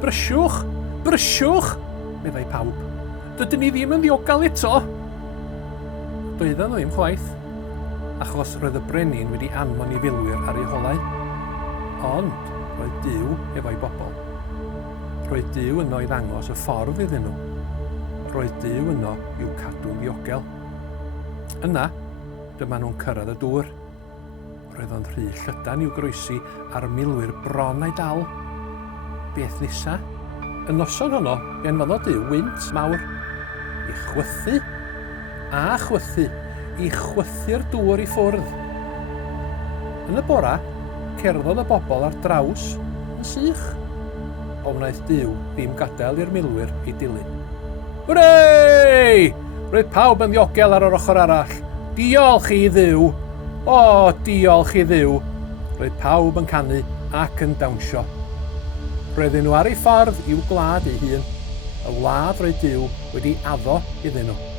Brysiwch! Brysiwch! Meddai pawb. Dydyn ni ddim yn ddiogel eto! Doedden nhw ddim chwaith, achos roedd y brenin wedi anfon i filwyr ar eu holau. Ond roedd Duw efo'i bobl. Roedd Duw yno i ddangos y ffordd iddyn nhw. Roedd Duw yno i'w cadw'n ddiogel. Yna, dyma nhw'n cyrraedd y dŵr. Roedd o'n rhy llydan i'w groesi a'r milwyr bron a'i dal. Beth nesa? Y noson honno, fe anfonodd Duw wynt mawr. I chwythu a chwythu, i chwythu'r dŵr i ffwrdd. Yn y bora, cerddodd y bobl ar draws yn sych. Ond wnaeth Duw ddim gadael i'r milwyr ei dilyn. Hwrei! Roedd pawb yn ddiogel ar yr ochr arall. Diolch i Dduw! O, diolch i Dduw! Roedd pawb yn canu ac yn dawnsio. Roedden nhw ar ei ffordd i'w gwlad eu hun, y wlad roedd Duw wedi addo iddyn nhw.